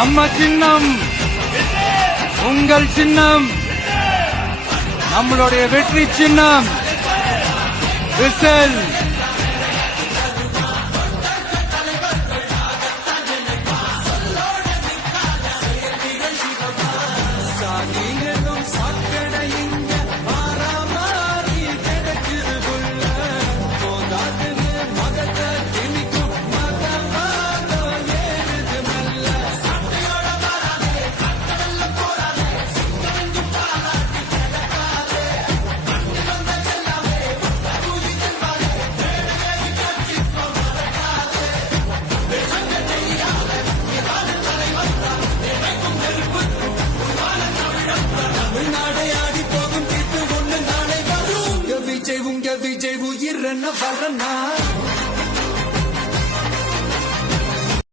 நம்ம சின்னம் உங்கள் சின்னம், நம்மளுடைய வெற்றி சின்னம் விசில். விஜய் உயிர் என்ன வரனா